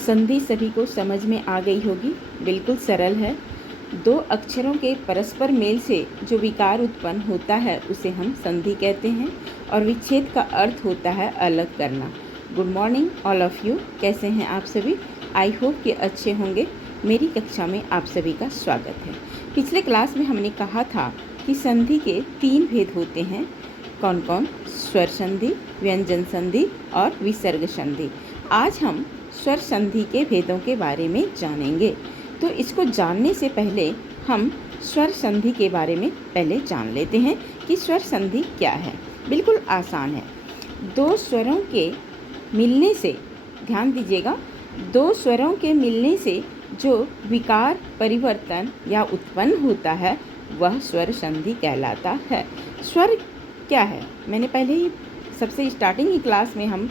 संधि सभी को समझ में आ गई होगी। बिल्कुल सरल है। दो अक्षरों के परस्पर मेल से जो विकार उत्पन्न होता है उसे हम संधि कहते हैं और विच्छेद का अर्थ होता है अलग करना। Good morning all of you. कैसे हैं आप सभी? आई होप कि अच्छे होंगे। मेरी कक्षा में आप सभी का स्वागत है। पिछले क्लास में हमने कहा था कि संधि के 3 भेद होते हैं। कौन कौन? स्वर संधि, व्यंजन संधि और विसर्ग संधि। आज हम स्वर संधि के भेदों के बारे में जानेंगे। तो इसको जानने से पहले हम स्वर संधि के बारे में पहले जान लेते हैं कि स्वर संधि क्या है। बिल्कुल आसान है। दो स्वरों के मिलने से, ध्यान दीजिएगा, दो स्वरों के मिलने से जो विकार परिवर्तन या उत्पन्न होता है वह स्वर संधि कहलाता है। स्वर क्या है? मैंने पहले ही सबसे स्टार्टिंग की क्लास में हम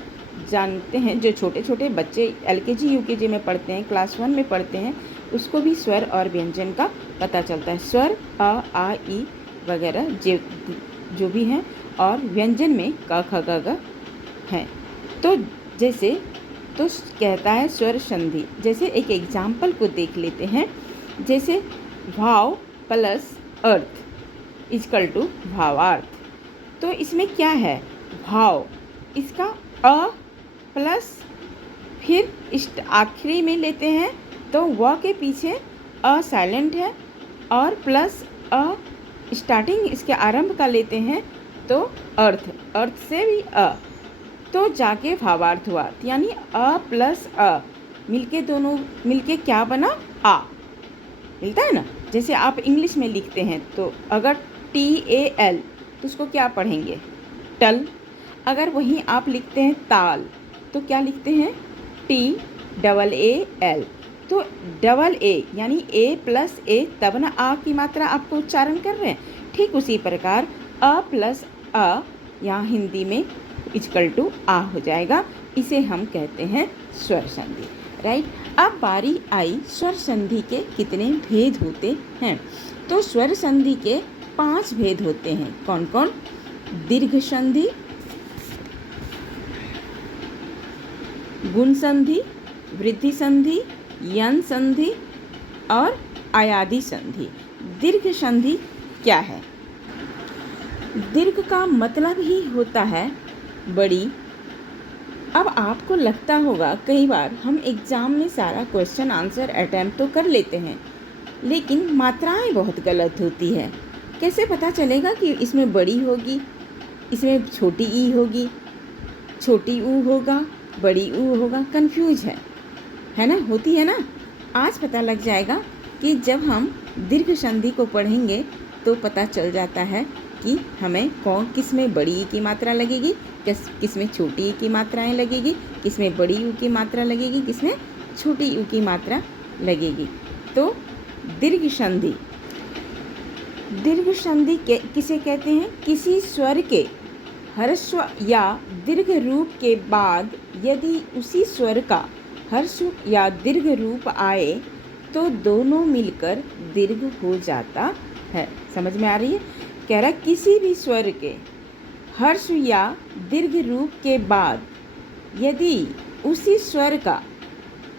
जानते हैं, जो छोटे छोटे बच्चे LKG UKG में पढ़ते हैं, क्लास 1 में पढ़ते हैं, उसको भी स्वर और व्यंजन का पता चलता है। स्वर अ, आ, ई वगैरह जो भी हैं, और व्यंजन में क ख ग घ हैं। तो जैसे तो कहता है स्वर संधि। जैसे एक एग्जाम्पल को देख लेते हैं। जैसे भाव प्लस अर्थ इक्वल टू भावार्थ। तो इसमें क्या है? भाव, इसका अ प्लस फिर आखिरी में लेते हैं तो व के पीछे अ साइलेंट है, और प्लस अ स्टार्टिंग इसके आरंभ का लेते हैं तो अर्थ से भी अ, तो जाके भावार्थ हुआ। यानी अ प्लस अ मिलके, दोनों मिलके क्या बना? आ मिलता है ना। जैसे आप इंग्लिश में लिखते हैं तो अगर TAL तो उसको क्या पढ़ेंगे? टल। अगर वहीं आप लिखते हैं ताल तो क्या लिखते हैं? TAAL। तो डबल ए यानी A प्लस ए, तब ना आ की मात्रा आपको उच्चारण कर रहे हैं। ठीक उसी प्रकार अ प्लस अ यहाँ हिंदी में इक्वल टू आ हो जाएगा। इसे हम कहते हैं स्वर संधि। राइट। अब बारी आई स्वर संधि के कितने भेद होते हैं। तो स्वर संधि के 5 भेद होते हैं। कौन कौन? दीर्घ संधि, गुण संधि, वृद्धि संधि, यन संधि और आयादी संधि। दीर्घ संधि क्या है? दीर्घ का मतलब ही होता है बड़ी। अब आपको लगता होगा कई बार हम एग्ज़ाम में सारा क्वेश्चन आंसर अटैम्प्ट तो कर लेते हैं, लेकिन मात्राएं बहुत गलत होती है। कैसे पता चलेगा कि इसमें बड़ी होगी, इसमें छोटी ई होगी, छोटी ऊ होगा, बड़ी ऊ होगा? कंफ्यूज है ना, होती है ना। आज पता लग जाएगा कि जब हम दीर्घ संधि को पढ़ेंगे तो पता चल जाता है कि हमें किस में बड़ी ई की मात्रा लगेगी, किस में छोटी ई की मात्राएं लगेगी, किस में बड़ी यू की मात्रा लगेगी, किस में छोटी यू की मात्रा लगेगी। तो दीर्घ संधि, दीर्घ संधि किसे कहते हैं? किसी स्वर के ह्रस्व या दीर्घ रूप के बाद यदि उसी स्वर का ह्रस्व या दीर्घ रूप आए तो दोनों मिलकर दीर्घ हो जाता है। समझ में आ रही है? कह रहा किसी भी स्वर के ह्रस्व या दीर्घ रूप के बाद यदि उसी स्वर का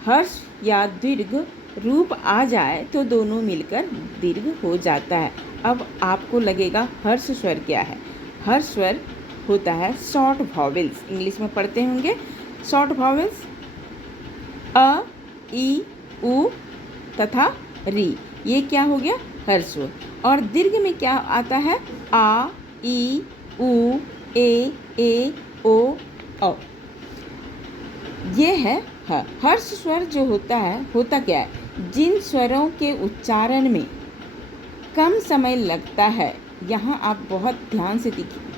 ह्रस्व या दीर्घ रूप आ जाए तो दोनों मिलकर दीर्घ हो जाता है। अब आपको लगेगा हर्ष स्वर क्या है? हर्ष स्वर होता है शॉर्ट वॉवेल्स। इंग्लिश में पढ़ते होंगे शॉर्ट वॉवेल्स, अ, ई, उ तथा री। ये क्या हो गया? हर्ष स्वर। और दीर्घ में क्या आता है? आ, ई, उ, ए, ओ, औ। ये है हर्ष स्वर। जो होता है, होता क्या है? जिन स्वरों के उच्चारण में कम समय लगता है, यहाँ आप बहुत ध्यान से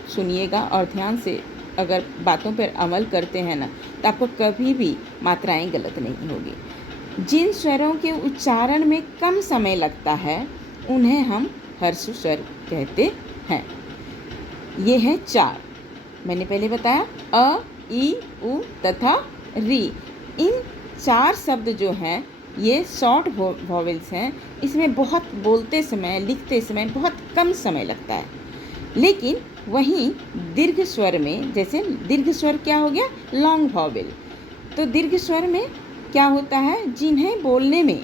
सुनिएगा और ध्यान से अगर बातों पर अमल करते हैं ना तो आपको कभी भी मात्राएं गलत नहीं होगी। जिन स्वरों के उच्चारण में कम समय लगता है उन्हें हम हर्ष स्वर कहते हैं। ये हैं 4। मैंने पहले बताया अ, ई, उ तथा री। इन 4 शब्द जो हैं ये शॉर्ट वॉवेल्स हैं, इसमें बहुत बोलते समय, लिखते समय बहुत कम समय लगता है। लेकिन वहीं दीर्घ स्वर में, जैसे दीर्घ स्वर क्या हो गया, लॉन्ग वॉवेल, तो दीर्घ स्वर में क्या होता है, जिन्हें बोलने में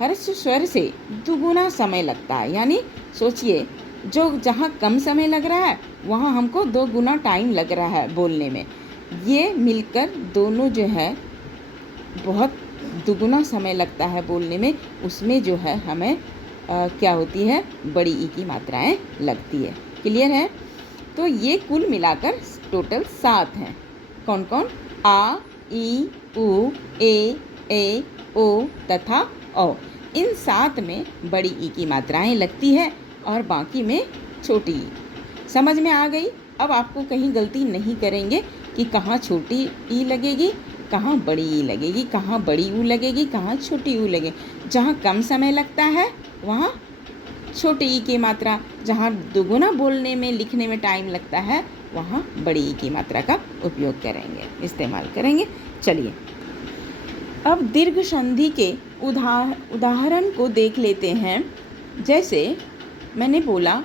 हर्ष स्वर से दुगुना समय लगता है। यानी सोचिए, जो जहाँ कम समय लग रहा है वहाँ हमको 2 गुना टाइम लग रहा है बोलने में। ये मिलकर दोनों जो है बहुत दुगुना समय लगता है बोलने में, उसमें जो है हमें क्या होती है, बड़ी ई की मात्राएं लगती है। क्लियर है? तो ये कुल मिलाकर टोटल 7 हैं। कौन कौन? आ, ई, उ, ए, ओ तथा औ। इन 7 में बड़ी ई की मात्राएं लगती है और बाकी में छोटी ई। समझ में आ गई? अब आपको कहीं गलती नहीं करेंगे कि कहाँ छोटी ई लगेगी, कहाँ बड़ी ई लगेगी, कहाँ बड़ी ऊ लगेगी, कहाँ छोटी ऊ लगेगी। जहाँ कम समय लगता है वहाँ छोटी ई की मात्रा, जहाँ दुगुना बोलने में, लिखने में टाइम लगता है वहाँ बड़ी ई की मात्रा का उपयोग करेंगे, इस्तेमाल करेंगे। चलिए अब दीर्घ संधि के उदाहरण को देख लेते हैं। जैसे मैंने बोला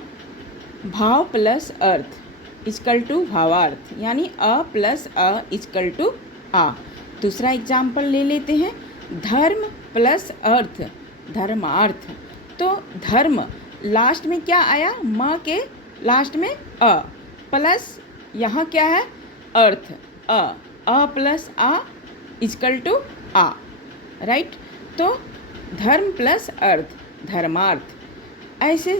भाव प्लस अर्थ इक्वल टू भावार्थ, यानी अ प्लस अ इक्वल टू आ। दूसरा एग्जाम्पल ले लेते हैं, धर्म प्लस अर्थ धर्मार्थ। तो धर्म लास्ट में क्या आया, म के लास्ट में अ, प्लस यहाँ क्या है, अर्थ, अ प्लस आ इक्वल टू आ, राइट। तो धर्म प्लस अर्थ धर्मार्थ, ऐसे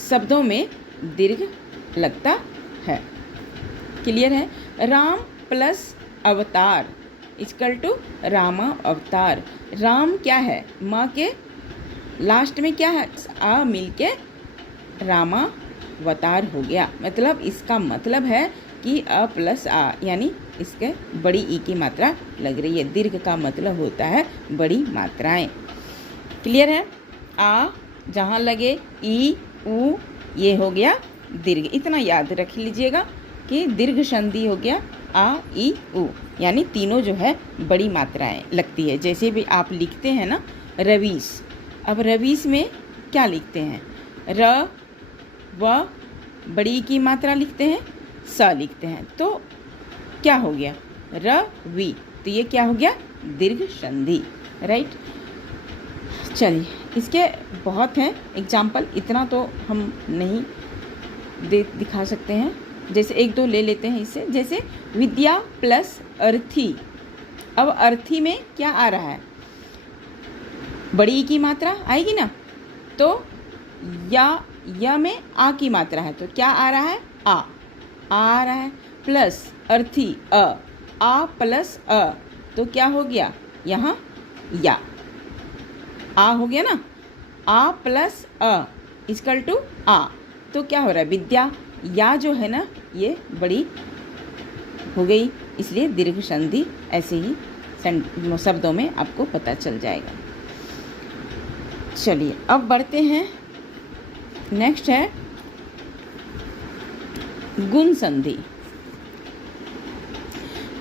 शब्दों में दीर्घ लगता है। क्लियर है? राम प्लस अवतार इक्वल टू रामा अवतार। राम क्या है, माँ के लास्ट में क्या है, आ मिल के रामावतार हो गया। मतलब इसका मतलब है कि अ प्लस आ, यानी इसके बड़ी ई की मात्रा लग रही है। दीर्घ का मतलब होता है बड़ी मात्राएं। क्लियर है? आ जहाँ लगे, ई उ, ये हो गया दीर्घ। इतना याद रख लीजिएगा कि दीर्घ संधि हो गया आ, ई, उ, यानी तीनों जो है बड़ी मात्राएं लगती है। जैसे भी आप लिखते हैं ना रवीश, अब रवीश में क्या लिखते हैं, र व बड़ी ई की मात्रा लिखते हैं, स लिखते हैं, तो क्या हो गया, र वी, तो ये क्या हो गया, दीर्घ संधि, राइट। चलिए इसके बहुत हैं एग्जाम्पल, इतना तो हम नहीं दिखा सकते हैं। जैसे 1-2 ले लेते हैं इससे। जैसे विद्या प्लस अर्थी। अब अर्थी में क्या आ रहा है, बड़ी ई की मात्रा आएगी ना, तो या में आ की मात्रा है, तो क्या आ रहा है, आ रहा है, प्लस अर्थी अ, आ प्लस अ, तो क्या हो गया, यहाँ या आ हो गया ना, आ प्लस अ इक्वल टू आ, तो क्या हो रहा है, विद्या। या जो है ना ये बड़ी हो गई, इसलिए दीर्घ संधि ऐसे ही शब्दों में आपको पता चल जाएगा। चलिए अब बढ़ते हैं, नेक्स्ट है गुण संधि।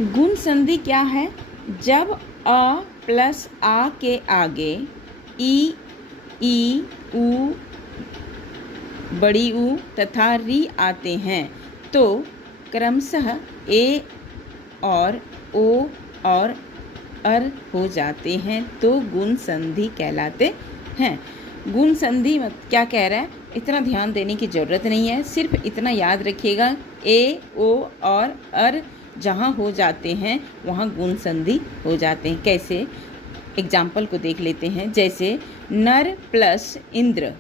गुण संधि क्या है, जब अ प्लस आ के आगे ई, उ, बड़ी ऊ तथा री आते हैं तो क्रमशः ए और ओ और अर हो जाते हैं, तो गुण संधि कहलाते हैं। गुण संधि क्या कह रहा है, इतना ध्यान देने की ज़रूरत नहीं है, सिर्फ इतना याद रखिएगा, ए, ओ और अर जहाँ हो जाते हैं वहाँ गुण संधि हो जाते हैं। कैसे, एग्जाम्पल को देख लेते हैं। जैसे नर प्लस इंद्र,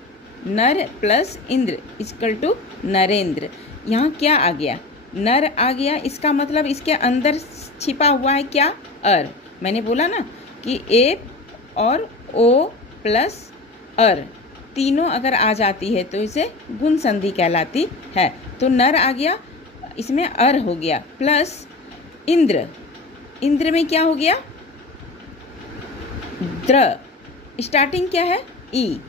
नर plus Indra equal to Narendra. यहाँ क्या आ गया, नर आ गया, इसका मतलब इसके अंदर छिपा हुआ है क्या, अर। मैंने बोला ना कि ए और ओ प्लस अर तीनों अगर आ जाती है तो इसे गुण संधि कहलाती है। तो नर आ गया, इसमें अर हो गया, प्लस इंद्र, इंद्र में क्या हो गया, द्र, स्टार्टिंग क्या है, ई,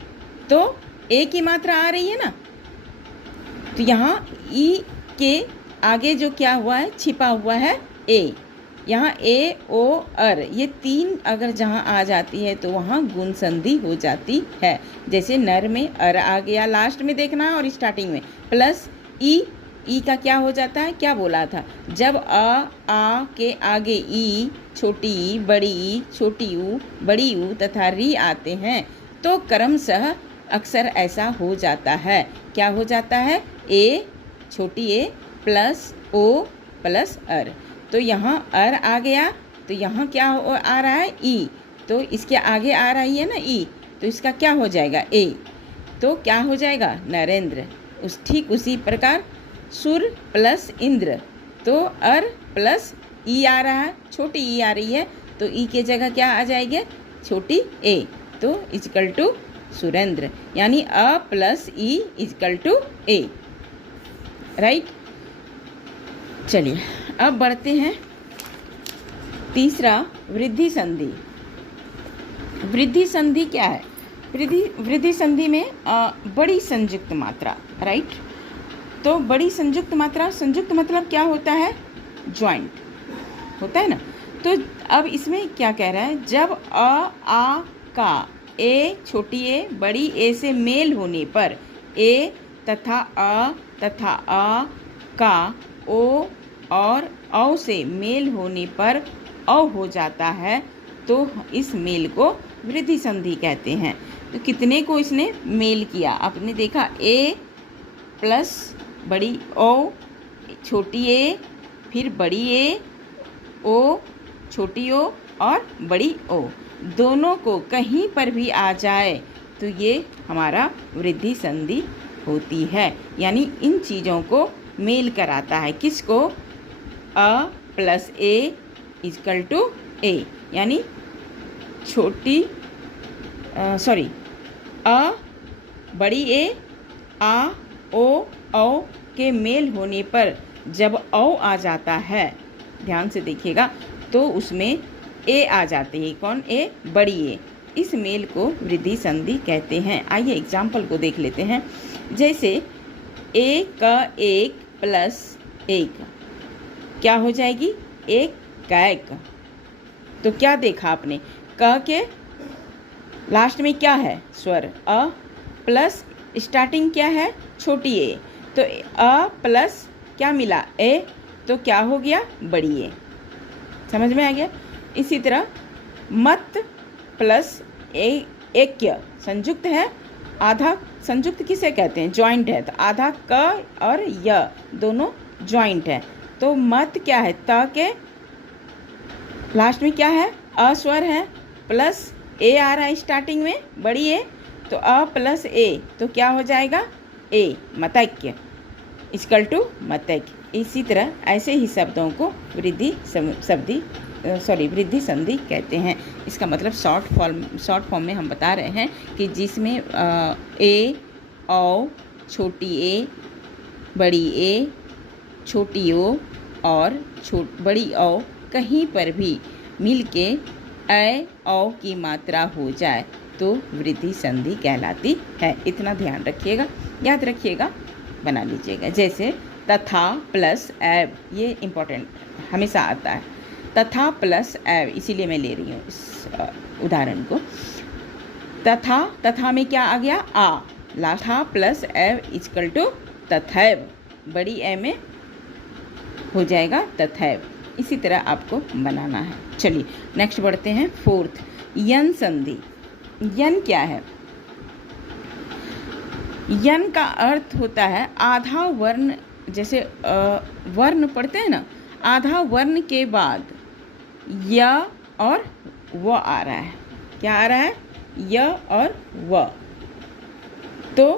तो ए की मात्रा आ रही है ना, तो यहाँ ई के आगे जो क्या हुआ है, छिपा हुआ है ए, यहाँ ए ओ अर ये तीन अगर जहाँ आ जाती है तो वहाँ गुण संधि हो जाती है। जैसे नर में अर आ गया, लास्ट में देखना है और स्टार्टिंग में, प्लस ई का क्या हो जाता है, क्या बोला था, जब आ के आगे ई, छोटी ई, बड़ी ई, छोटी ऊ, बड़ी ऊ तथा री आते हैं तो क्रमशः अक्सर ऐसा हो जाता है। क्या हो जाता है, ए, छोटी ए प्लस ओ प्लस अर। तो यहाँ अर आ गया तो यहाँ क्या आ रहा है, ई, तो इसके आगे आ रही है ना ई, तो इसका क्या हो जाएगा, ए, तो क्या हो जाएगा, नरेंद्र। ठीक उसी प्रकार सुर प्लस इंद्र, तो अर प्लस ई आ रहा है, छोटी ई आ रही है तो ई के जगह क्या आ जाएगी, छोटी ए, तो इजकल टू सुरेंद्र, यानी अ प्लस ई इजकल टू ए, राइट। चलिए अब बढ़ते हैं तीसरा, वृद्धि संधि। वृद्धि संधि क्या है, वृद्धि संधि में बड़ी संयुक्त मात्रा, राइट। तो बड़ी संयुक्त मात्रा, संयुक्त मतलब क्या होता है, ज्वाइंट होता है ना। तो अब इसमें क्या कह रहा है, जब आ का ए, छोटी ए, बड़ी ए से मेल होने पर ए तथा आ का ओ और औ से मेल होने पर औ हो जाता है तो इस मेल को वृद्धि संधि कहते हैं। तो कितने को इसने मेल किया, आपने देखा, ए प्लस बड़ी ओ, छोटी ए, फिर बड़ी ए, ओ, छोटी ओ और बड़ी ओ, दोनों को कहीं पर भी आ जाए तो ये हमारा वृद्धि संधि होती है। यानी इन चीज़ों को मेल कराता है, किसको, अ प्लस ए इजकल टू ए, यानी छोटी अ, बड़ी ए, आ, ओ, औ के मेल होने पर जब औ आ जाता है, ध्यान से देखिएगा, तो उसमें ए आ जाती है, कौन, ए, बड़ी ए, इस मेल को वृद्धि संधि कहते हैं। आइए एग्जाम्पल को देख लेते हैं। जैसे ए का एक प्लस एक क्या हो जाएगी, एक कैक। तो क्या देखा आपने, क के लास्ट में क्या है, स्वर अ, प्लस स्टार्टिंग क्या है, छोटी ए, तो अ प्लस क्या मिला, ए, तो क्या हो गया, बड़ी ए। समझ में आ गया। इसी तरह मत प्लस ऐक्य संयुक्त है, आधा संयुक्त किसे कहते हैं, जॉइंट है, तो आधा क और य दोनों जॉइंट है। तो मत क्या है, त के लास्ट में क्या है, अ स्वर है, प्लस ए आ रहा है स्टार्टिंग में, बड़ी ए, तो अ प्लस ए, तो क्या हो जाएगा, ए, मतैक्य इक्वल टू मतैक्य। इसी तरह ऐसे ही शब्दों को वृद्धि संधि कहते हैं। इसका मतलब शॉर्ट फॉर्म में हम बता रहे हैं कि जिसमें ए, औ, छोटी ए, बड़ी ए, छोटी ओ और बड़ी औ कहीं पर भी मिलके ए, औ की मात्रा हो जाए तो वृद्धि संधि कहलाती है। इतना ध्यान रखिएगा, याद रखिएगा, बना लीजिएगा। जैसे तथा प्लस एव, ये इम्पोर्टेंट हमेशा आता है, तथा प्लस एव, इसीलिए मैं ले रही हूँ इस उदाहरण को। तथा में क्या आ गया, आ, लाथा प्लस एव इक्वल टू तथैव, बड़ी ए में हो जाएगा तथैव। इसी तरह आपको बनाना है। चलिए नेक्स्ट बढ़ते हैं, फोर्थ, यन संधि। यन क्या है, यन का अर्थ होता है आधा वर्ण, जैसे वर्ण पढ़ते हैं ना, आधा वर्ण के बाद य और व आ रहा है, क्या आ रहा है, य और व। तो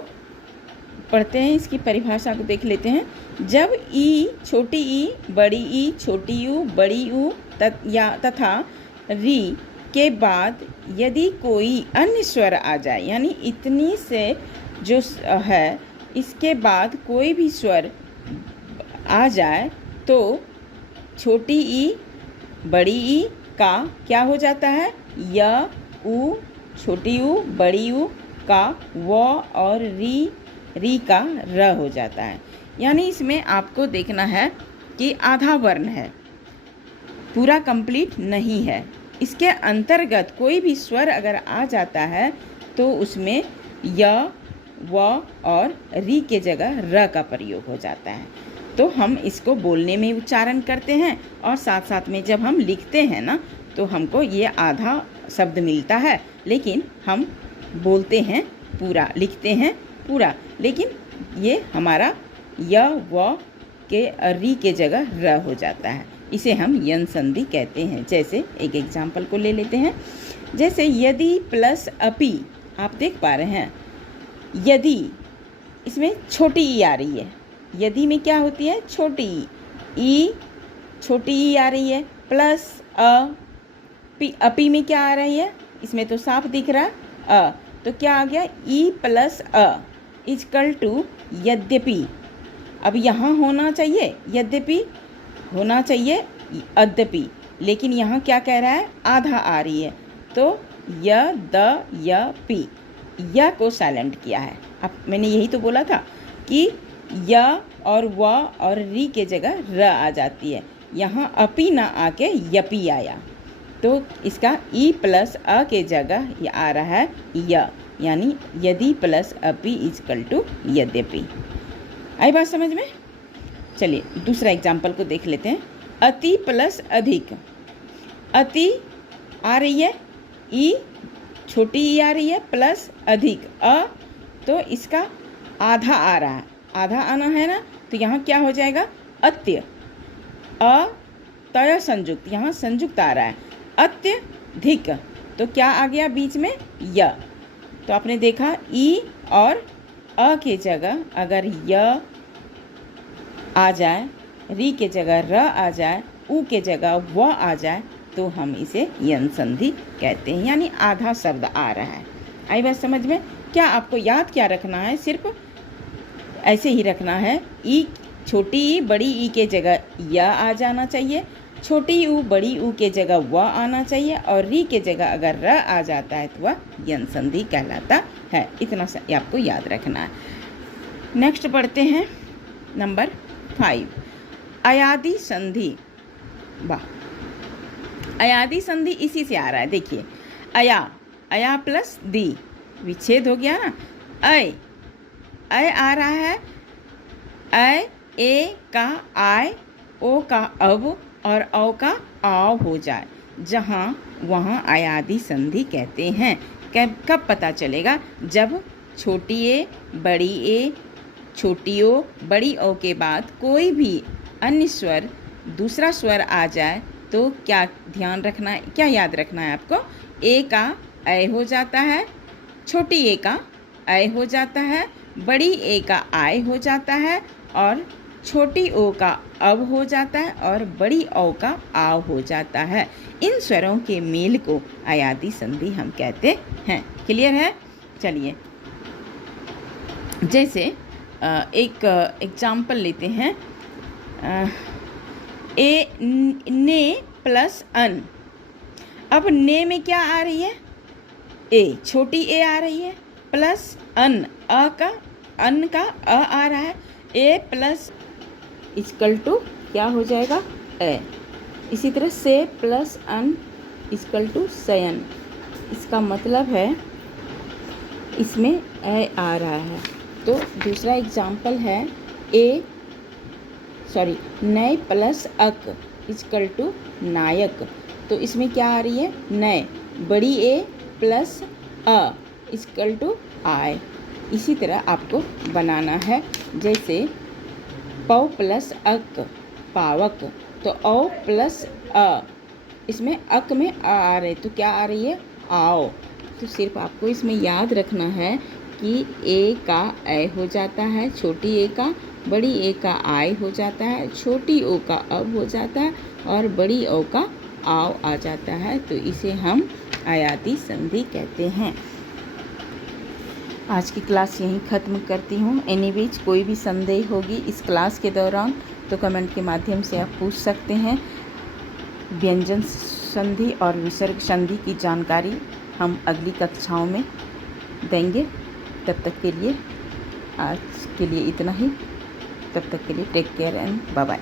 पढ़ते हैं, इसकी परिभाषा को देख लेते हैं। जब ई, छोटी ई, बड़ी ई, छोटी यू, बड़ी ऊ तथा री के बाद यदि कोई अन्य स्वर आ जाए, यानी इतनी से जो है इसके बाद कोई भी स्वर आ जाए तो छोटी ई, बड़ी ई का क्या हो जाता है, य, ऊ, छोटी ऊ, बड़ी ऊ का व और री का र हो जाता है। यानी इसमें आपको देखना है कि आधा वर्ण है, पूरा कंप्लीट नहीं है। इसके अंतर्गत कोई भी स्वर अगर आ जाता है तो उसमें य, व और री के जगह र का प्रयोग हो जाता है। तो हम इसको बोलने में उच्चारण करते हैं और साथ साथ में जब हम लिखते हैं ना तो हमको ये आधा शब्द मिलता है, लेकिन हम बोलते हैं पूरा, लिखते हैं पूरा, लेकिन ये हमारा य, व के री के जगह र हो जाता है। इसे हम यन संधि कहते हैं। जैसे एक एग्जाम्पल को ले लेते हैं। जैसे यदि प्लस अपि, आप देख पा रहे हैं यदि, इसमें छोटी ई आ रही है। यदि में क्या होती है? छोटी ई, छोटी ई आ रही है। प्लस अपि में क्या आ रही है? इसमें तो साफ दिख रहा है तो क्या आ गया? ई प्लस इजकल टू यद्यपि। अब यहाँ होना चाहिए यद्यपि, होना चाहिए अद्यपि, लेकिन यहाँ क्या कह रहा है? आधा आ रही है तो य द य पी, य को साइलेंट किया है। अब मैंने यही तो बोला था कि य और व और री के जगह र आ जाती है। यहाँ अपी ना आके यपी आया तो इसका ई प्लस अ के जगह ये आ रहा है य, यानी यदि प्लस अपी इजकल टू यद्यपि। आई बात समझ में? चलिए दूसरा एग्जाम्पल को देख लेते हैं। अति प्लस अधिक, अति आ रही है ई, छोटी ई आ रही है, प्लस अधिक तो इसका आधा आ रहा है, आधा आना है ना, तो यहाँ क्या हो जाएगा? अत्य, तय संयुक्त, यहाँ संयुक्त आ रहा है अत्यधिक, तो क्या आ गया बीच में? य। तो आपने देखा ई और अ के जगह अगर य आ जाए, री के जगह र आ जाए, उ के जगह व आ जाए तो हम इसे यन संधि कहते हैं, यानी आधा शब्द आ रहा है। आई बात समझ में? क्या आपको याद क्या रखना है? सिर्फ ऐसे ही रखना है, ई, छोटी ई बड़ी ई के जगह य आ जाना चाहिए, छोटी ऊ बड़ी ऊ के जगह व आना चाहिए, और री के जगह अगर र आ जाता है तो वह यन संधि कहलाता है। इतना आपको याद रखना है। नेक्स्ट पढ़ते हैं नंबर 5, अयादि संधि। वाह, अयादि संधि इसी से आ रहा है। देखिए अया, अया प्लस दी, विच्छेद हो गया ना। अय, अय आ रहा है, अय ए का आय, ओ का अब और औ का आव हो जाए, जहाँ वहाँ अयादि संधि कहते हैं। कब पता चलेगा? जब छोटी ए बड़ी ए, छोटी ओ बड़ी ओ के बाद कोई भी अन्य स्वर, दूसरा स्वर आ जाए तो क्या ध्यान रखना है, क्या याद रखना है आपको? ए का ऐ हो जाता है, छोटी ए का ऐ हो जाता है, बड़ी ए का आय हो जाता है, और छोटी ओ का अब हो जाता है, और बड़ी ओ का आव हो जाता है। इन स्वरों के मेल को अयादि संधि हम कहते हैं। क्लियर है? चलिए जैसे एक एग्जाम्पल लेते हैं। ए ने प्लस अन, अब ने में क्या आ रही है? ए, छोटी ए आ रही है, प्लस अन, अ का, अन का अ आ रहा है, ए प्लस इक्वल टू क्या हो जाएगा? ए। इसी तरह से प्लस अन इक्वल टू सयन, इसका मतलब है इसमें ए आ रहा है। तो दूसरा एग्जाम्पल है नय प्लस अक इक्वल टू नायक, तो इसमें क्या आ रही है? नय, बड़ी ए प्लस अ इक्वल टू आय। इसी तरह आपको बनाना है, जैसे पौ प्लस अक पावक, तो औ प्लस अ, इसमें अक में आ रहे, तो क्या आ रही है? आओ। तो सिर्फ आपको इसमें याद रखना है कि ए का ऐ हो जाता है, छोटी ए का, बड़ी ए का आय हो जाता है, छोटी ओ का अब हो जाता है, और बड़ी ओ का आव आ जाता है, तो इसे हम अयादि संधि कहते हैं। आज की क्लास यहीं ख़त्म करती हूँ। एनीवेज कोई भी संदेह होगी इस क्लास के दौरान तो कमेंट के माध्यम से आप पूछ सकते हैं। व्यंजन संधि और विसर्ग संधि की जानकारी हम अगली कक्षाओं में देंगे। तब तक के लिए आज के लिए इतना ही। तब तक के लिए take care and bye bye.